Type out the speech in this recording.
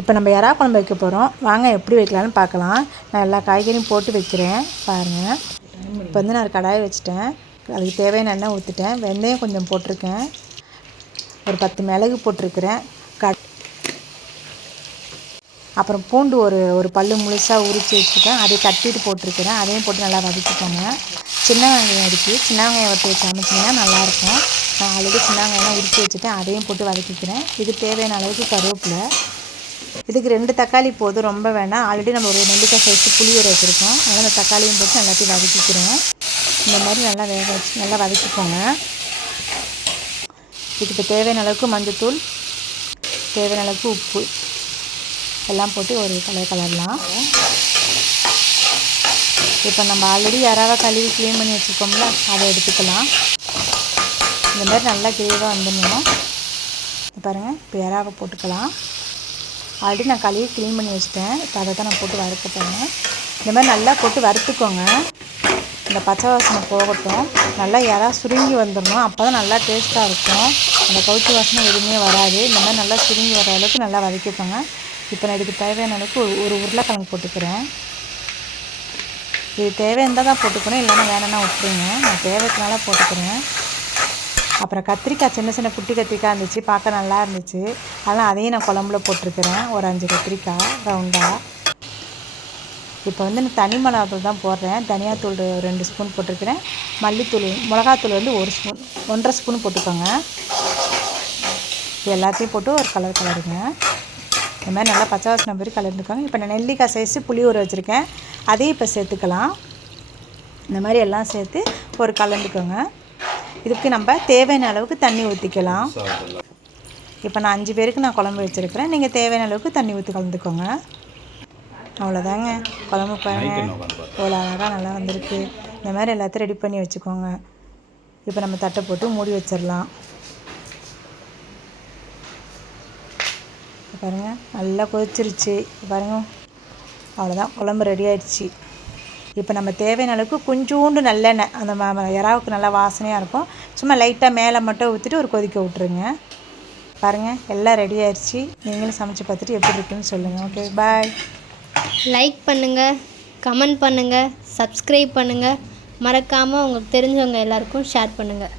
இப்போ நம்ம எறா குழம்பு வைக்க போகிறோம் வாங்க எப்படி வைக்கலான்னு பார்க்கலாம். நான் எல்லா காய்கறியும் போட்டு வைக்கிறேன். பாருங்கள் இப்போ வந்து நான் ஒரு கடாயை வச்சுட்டேன். அதுக்கு தேவையான எண்ணெய் ஊற்றிட்டேன் வெந்தயம் கொஞ்சம் போட்டிருக்கேன். ஒரு பத்து மிளகு போட்டிருக்கிறேன். கட் அப்புறம் பூண்டு ஒரு ஒரு பல்லு முழுசாக உரித்து வச்சுருக்கேன் அதை கட்டிட்டு போட்டிருக்கிறேன். அதையும் போட்டு நல்லா வதக்கிக்கோங்க. சின்ன வெங்காயம் இருக்குது சின்ன வெங்காயம் வறுத்து சமைச்சிங்கன்னா நல்லாயிருக்கும். நான் ஆல்ரெடி சின்ன வெங்காயம் உரித்து வச்சுட்டேன். அதையும் போட்டு வதக்கிக்கிறேன். இது தேவையான அளவுக்கு கருவேப்பிலை. இதுக்கு ரெண்டு தக்காளி போதும் ரொம்ப வேணாம். ஆல்ரெடி நம்ம ஒரு நெல்லிக்காய் சைஸ் புளி ஊற வச்சுருக்கோம். அதனால் அந்த தக்காளியும் போட்டு எல்லாத்தையும் வதக்கிக்கிறோம். இந்த மாதிரி நல்லா வேக வச்சு நல்லா வதக்கிக்கோங்க. இதுக்கு தேவையான அளவுக்கு மஞ்சத்தூள் தேவையான அளவுக்கு உப்பு. எல்லாம் போட்டு ஒரு கலர் கலர்லாம். இப்போ நம்ம ஆல்ரெடி யாராவது கழுவி க்ளீன் பண்ணி வச்சுருக்கோம்ல அதை எடுத்துக்கலாம். இந்த மாதிரி நல்லா கிரேவாக வந்துடணும் பாருங்கள் இப்போ இறாவை போட்டுக்கலாம். ஆல்ரெடி நான் கழுவி க்ளீன் பண்ணி வச்சிட்டேன். இப்போ அதை தான் நான் போட்டு வறுக்க போகிறேன் இந்த மாதிரி நல்லா போட்டு வறுத்துக்கோங்க. இந்த பச்சை வாசனை போகட்டும். நல்லா இறா சுருங்கி வந்துடணும். அப்போ தான் நல்லா டேஸ்ட்டாக இருக்கும். அந்த கவுச்சி வாசனை எதுவுமே வராது. இந்த மாதிரி நல்லா சுருங்கி வர அளவுக்கு நல்லா வதக்கிக்கோங்க. இப்போ நான் இதுக்கு தேவையான அளவுக்கு ஒரு ஒரு உருளைக்கிழங்கு போட்டுக்கிறேன். இது இருந்தால் தான் போட்டுக்கணும். இல்லைன்னா வேணும்னா விட்டுருங்க. நான் தேவைக்குனால போட்டுக்கிறேன். அப்புறம் கத்திரிக்காய் சின்ன சின்ன குட்டி கத்திரிக்காய் இருந்துச்சு பார்க்க நல்லா இருந்துச்சு. அதெல்லாம் அதையும் நான் குழம்புல போட்டிருக்கிறேன். ஒரு அஞ்சு கத்திரிக்காய் ரவுண்டாக இப்போ வந்து நான் தனி மிளகாத்தூள் தான் போடுறேன். தனியாத்தூள் ரெண்டு ஸ்பூன் போட்டிருக்கிறேன். மல்லித்தூள் மிளகாத்தூள் வந்து ஒரு ஸ்பூன் ஒன்றரை ஸ்பூன் போட்டுக்கோங்க. இது எல்லாத்தையும் போட்டு ஒரு கலர் கலருங்க. இந்த மாதிரி நல்லா பச்சை வாசனை மாதிரி கலந்துக்கோங்க. இப்போ நான் நெல்லிக்காய் சைஸு புளி ஊற வச்சுருக்கேன். அதையும் இப்போ சேர்த்துக்கலாம். இந்த மாதிரி எல்லாம் சேர்த்து ஒரு கலந்துக்கோங்க. இதுக்கு நம்ம தேவையான அளவுக்கு தண்ணி ஊற்றிக்கலாம் இப்போ நான் அஞ்சு பேருக்கு நான் குழம்பு வச்சுருக்கிறேன். நீங்கள் தேவையான அளவுக்கு தண்ணி ஊற்றி கலந்துக்கோங்க. அவ்வளோதாங்க குழம்பு பாருங்க. இவ்வளோ அழகாக நல்லா வந்திருக்கு. இந்த மாதிரி எல்லாத்தையும் ரெடி பண்ணி வச்சுக்கோங்க. இப்போ நம்ம தட்டை போட்டு மூடி வச்சிடலாம். பாருங்கள் நல்லா கொதிச்சிருச்சு. பாருங்கள் அவ்வளோதான் குழம்பு ரெடி ஆயிடுச்சு. இப்போ நம்ம தேவையான அளவுக்கு கொஞ்சோண்டு நல்லெண்ணெய் அந்த ம இறாவுக்கு நல்லா வாசனையாக இருக்கும். சும்மா லைட்டாக மேலே மட்டும் ஊற்றிட்டு ஒரு கொதிக்க விட்ருங்க பாருங்கள் எல்லாம் ரெடி ஆயிடுச்சு நீங்களும் சமைச்சு பார்த்துட்டு எப்படி இருக்குன்னு சொல்லுங்கள் ஓகே பாய் லைக் பண்ணுங்கள் கமெண்ட் பண்ணுங்கள் சப்ஸ்கிரைப் பண்ணுங்கள் மறக்காமல் உங்களுக்கு தெரிஞ்சவங்க எல்லாருக்கும் ஷேர் பண்ணுங்கள்